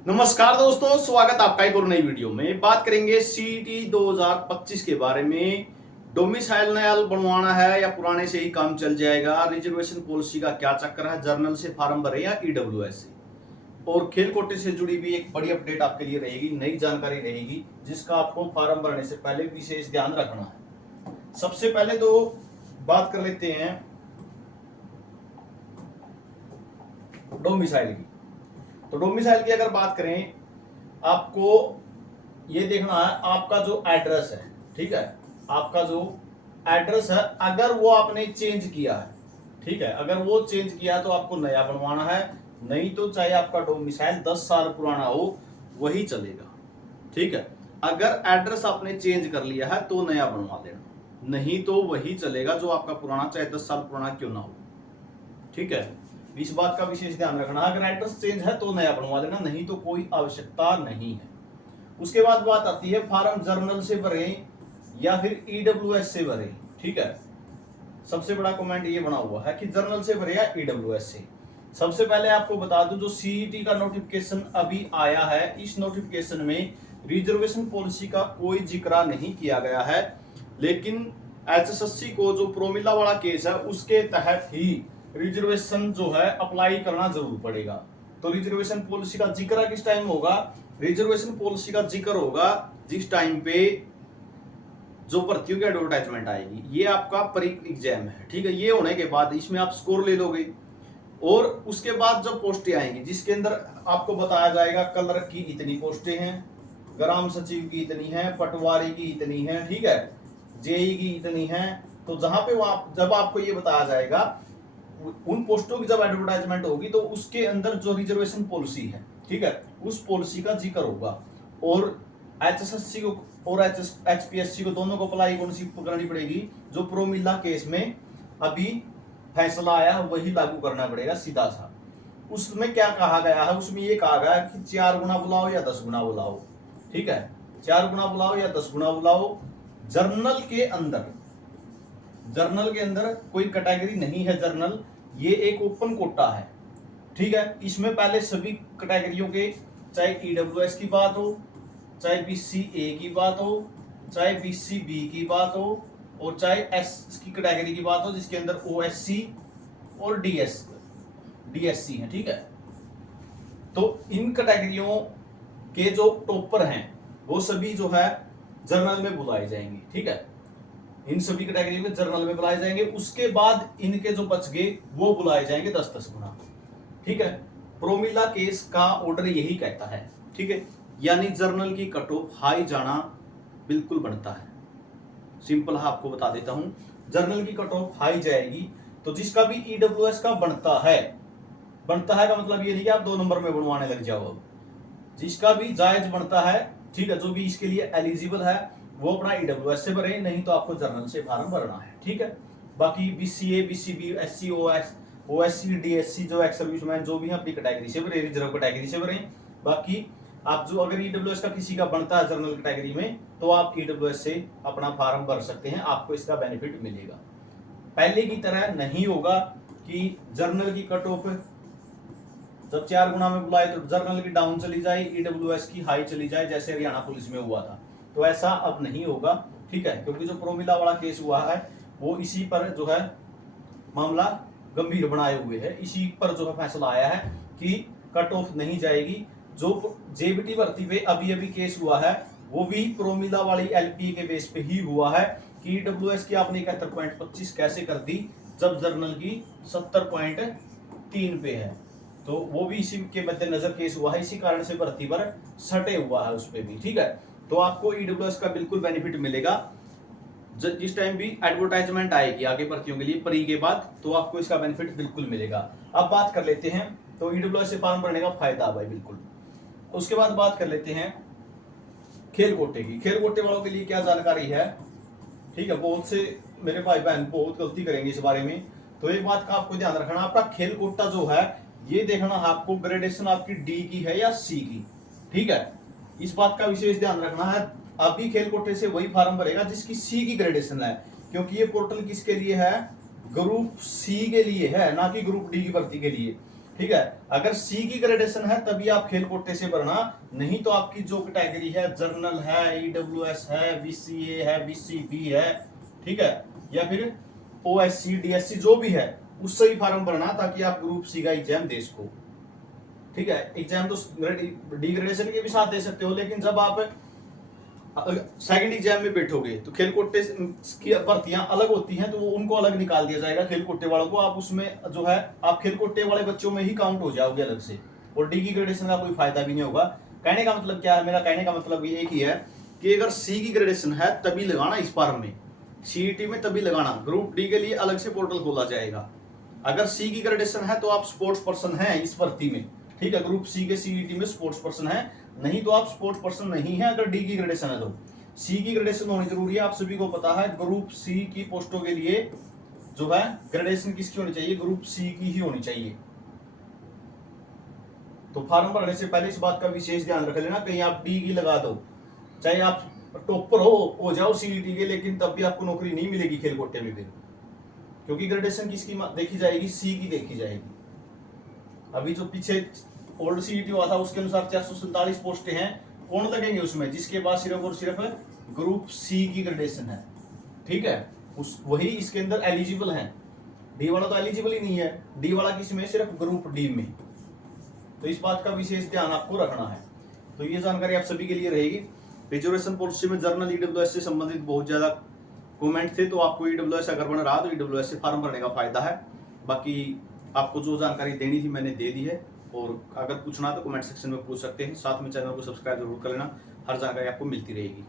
नमस्कार दोस्तों, स्वागत आपका एक और नई वीडियो में। बात करेंगे सीईटी 2025 के बारे में। डोमिसाइल नया बनवाना है या पुराने से ही काम चल जाएगा, रिजर्वेशन पॉलिसी का क्या चक्कर है, जर्नल से फार्म भरे या ईडब्ल्यूएस से, और खेल कोटे से जुड़ी भी एक बड़ी अपडेट आपके लिए रहेगी, नई जानकारी रहेगी जिसका आपको फार्म भरने से पहले विशेष ध्यान रखना है। सबसे पहले तो बात कर लेते हैं डोमिसाइल की। तो डोमिसाइल की अगर बात करें, आपको ये देखना है आपका जो एड्रेस है, ठीक है, आपका जो एड्रेस है अगर वो आपने चेंज किया है, ठीक है, अगर वो चेंज किया तो आपको नया बनवाना है। नहीं तो चाहे आपका डोमिसाइल 10 साल पुराना हो वही चलेगा, ठीक है। अगर एड्रेस आपने चेंज कर लिया है तो नया बनवा देना, नहीं तो वही चलेगा जो आपका पुराना, चाहे 10 साल पुराना क्यों ना हो, ठीक है। इस बात का विशेष ध्यान रखना, अगर एड्रेस चेंज है तो नया बनवा देना, नहीं तो कोई आवश्यकता नहीं है। उसके बाद बात आती है फार्म जर्नल से भरें या फिर ईडब्ल्यूएस से भरें, ठीक है। सबसे बड़ा कमेंट ये बना हुआ है कि जर्नल से भरे या ईडब्ल्यूएस से। सबसे पहले आपको बता दूं, जो सीईटी का नोटिफिकेशन अभी आया है, इस नोटिफिकेशन में रिजर्वेशन पॉलिसी का कोई जिक्र नहीं किया गया है, लेकिन एचएसएससी को जो प्रोमिला वाला केस है उसके तहत ही रिजर्वेशन जो है अप्लाई करना जरूर पड़ेगा। तो रिजर्वेशन पॉलिसी का जिक्र किस टाइम होगा? रिजर्वेशन पॉलिसी का जिक्र होगा जिस टाइम पे जो भर्तियों की एडवर्टाइजमेंट आएगी। ये आपका प्री एग्जाम है, ठीक है। ये होने के बाद इसमें आप स्कोर ले लोगे, और उसके बाद जब पोस्टें आएंगी जिसके अंदर आपको बताया जाएगा क्लर्क की इतनी पोस्टें हैं, ग्राम सचिव की इतनी है, पटवारी की इतनी है, ठीक है, जेई की इतनी है। तो जहां पे जब आपको ये बताया जाएगा, उन पोस्टों की जब एडवर्टाइजमेंट होगी तो उसके अंदर जो रिजर्वेशन पॉलिसी है, ठीक है, उस पॉलिसी का जिक्र होगा। और एचएसएससी को और एचपीएससी को दोनों को अप्लाई कौन सी करनी पड़ेगी? जो प्रोमिला केस में अभी फैसला आया वही लागू करना पड़ेगा सीधा सा। उसमें क्या कहा गया है? उसमें ये कहा गया कि 4 गुना बुलाओ या 10 गुना बुलाओ, ठीक है, 4 गुना बुलाओ या 10 गुना बुलाओ। जर्नल के अंदर कोई कैटेगरी नहीं है। जर्नल ये एक ओपन कोटा है, ठीक है। इसमें पहले सभी कैटेगरियों के, चाहे ईडब्ल्यूएस की बात हो, चाहे बीसीए की बात हो, चाहे बीसीबी की बात हो, और चाहे एस की कैटेगरी की बात हो जिसके अंदर ओएससी और डीएससी है, ठीक है। तो इन कैटेगरियों के जो टॉपर हैं वो सभी जो है जर्नल में बुलाए जाएंगे, ठीक है। इन सभी कैटेगरी में जर्नल में बुलाए जाएंगे। उसके बाद इनके जो बच गए वो बुलाए जाएंगे 10-10 गुना, ठीक है। प्रोमिला केस का ऑर्डर यही कहता है, ठीक है। यानी जर्नल की कट ऑफ हाई जाना बिल्कुल बनता है। सिंपल है, आपको बता देता हूं, जर्नल की कट ऑफ हाई जाएगी। तो जिसका भी ईडब्ल्यूएस का बनता है का मतलब ये नहीं कि आप 2 नंबर में बनवाने लग जाओ। अब जिसका भी जायज बनता है, ठीक है, जो भी इसके लिए एलिजिबल है वो अपना ईडब्ल्यूएस से भरे, नहीं तो आपको जर्नल से फार्म भरना है, ठीक है। बाकी BCA, BCB, SC, OSC, DSC जो एक्स सर्विसमैन जो भी है अपनी कैटेगरी से भरे, रिजर्व कैटेगरी से भरे। बाकी आप जो अगर ईडब्ल्यूएस का किसी का बनता है जर्नल कैटेगरी में तो आप ईडब्ल्यूएस से अपना फार्म भर सकते हैं, आपको इसका बेनिफिट मिलेगा। पहले की तरह नहीं होगा कि जर्नल की कट ऑफ जब 4 गुना में बुलाए तो जर्नल की डाउन चली जाए, ईडब्ल्यूएस की हाई चली जाए, जैसे हरियाणा पुलिस में हुआ था। तो ऐसा अब नहीं होगा, ठीक है, क्योंकि जो प्रोमिला वाला केस हुआ है वो इसी पर जो है मामला गंभीर बनाए हुए है, इसी पर जो है फैसला आया है कि कट ऑफ नहीं जाएगी। जो जेबीटी भर्ती पे अभी अभी केस हुआ है वो भी प्रोमिला वाली एलपी के बेस पे ही हुआ है कि ईडब्ल्यूएस की आपने 71.25 कैसे कर दी जब जर्नल की 70.3 पे है। तो वो भी इसी के मद्देनजर केस हुआ है, इसी कारण से भर्ती पर सटे हुआ है उस पर भी, ठीक है। तो आपको ईडब्ल्यूएस का बिल्कुल बेनिफिट मिलेगा। जिस टाइम भी एडवर्टाइजमेंट आएगी आगे भर्तियों के लिए प्री के बाद, तो आपको इसका बेनिफिट बिल्कुल मिलेगा। अब बात कर लेते हैं तो ईडब्ल्यूएस से फॉर्म भरने का फायदा भाई बिल्कुल। उसके बाद बात कर लेते हैं खेल कोटे की। खेल कोटे वालों के लिए क्या जानकारी है, ठीक है। बहुत से मेरे भाई बहन बहुत गलती करेंगे इस बारे में, तो एक बात का आपको ध्यान रखना, आपका खेल कोटा जो है ये देखना आपको ग्रेडेशन आपकी डी की है या सी की, ठीक है। इस बात का विशेष ध्यान रखना है। अभी खेल कोटे से वही फार्म भरेगा जिसकी सी की ग्रेडेशन है, क्योंकि ये पोर्टल किसके लिए है? ग्रुप सी के लिए है, ना कि ग्रुप डी की भर्ती के लिए, ठीक है। अगर सी की ग्रेडेशन है तभी आप खेल कोटे से भरना, नहीं तो आपकी जो कैटेगरी है जर्नल है, ईडब्ल्यूएस है, बीसीए है, बीसीबी है, ठीक है, या फिर ओएससी डीएससी जो भी है उससे ही फॉर्म भरना, ताकि आप ग्रुप सी का एग्जाम दे सको। ठीक है, एग्जाम तो डी ग्रेडेशन के भी साथ दे सकते हो, लेकिन जब आप सेकंड एग्जाम में बैठोगे तो खेल कोटे की भर्तियां अलग होती हैं, तो वो उनको अलग निकाल दिया जाएगा खेल कोटे वालों को। आप उसमें जो है आप खेल कोटे वाले बच्चों में ही काउंट हो जाओगे अलग से, और डी की ग्रेडेशन का कोई फायदा भी नहीं होगा। कहने का मतलब क्या है, मेरा कहने का मतलब ये एक ही है कि अगर सी की ग्रेडेशन है तभी लगाना इस फॉर्म में, सीईटी में तभी लगाना। ग्रुप डी के लिए अलग से पोर्टल खोला जाएगा। अगर सी की ग्रेडेशन है तो आप स्पोर्ट्स पर्सन हैं इस भर्ती में, ठीक है, ग्रुप सी के सीईटी में स्पोर्ट्स पर्सन है, नहीं तो आप स्पोर्ट्स पर्सन नहीं है। अगर डी की ग्रेडेशन है तो सी की ग्रेडेशन होनी जरूरी है, आप सभी को पता है। ग्रुप सी की पोस्टों के लिए जो है ग्रेडेशन किसकी होनी चाहिए, ग्रुप सी की ही होनी चाहिए। तो फॉर्म भरने से पहले इस बात का विशेष ध्यान रख लेना, कहीं आप डी की लगा दो, चाहे आप टॉपर हो जाओ सीईटी के, लेकिन तब भी आपको नौकरी नहीं मिलेगी खेल कोटे में फिर, क्योंकि ग्रेडेशन किसकी देखी जाएगी, सी की देखी जाएगी। अभी जो पीछे ओल्ड सीईटी हुआ था उसके अनुसार 447 पोस्टें हैं, कौन लगेंगे उसमें, जिसके पास सिर्फ और सिर्फ ग्रुप सी की ग्रेडेशन है, ठीक है, उस वही इसके अंदर एलिजिबल है। डी वाला तो एलिजिबल ही नहीं है, डी वाला किसमें, सिर्फ ग्रुप डी में। तो इस बात का विशेष ध्यान आपको रखना है। तो ये जानकारी आप सभी के लिए रहेगी। रिजर्वेशन पॉलिसी में जर्नल ईडब्ल्यूएस से संबंधित बहुत ज्यादा कमेंट थे, तो आपको ईडब्ल्यूएस अगर बन रहा तो ईडब्ल्यूएस से फॉर्म भरने का फायदा है। बाकी आपको जो जानकारी देनी थी मैंने दे दी है, और अगर पूछना तो कमेंट सेक्शन में पूछ सकते हैं। साथ में चैनल को सब्सक्राइब जरूर कर लेना, हर जानकारी आपको मिलती रहेगी।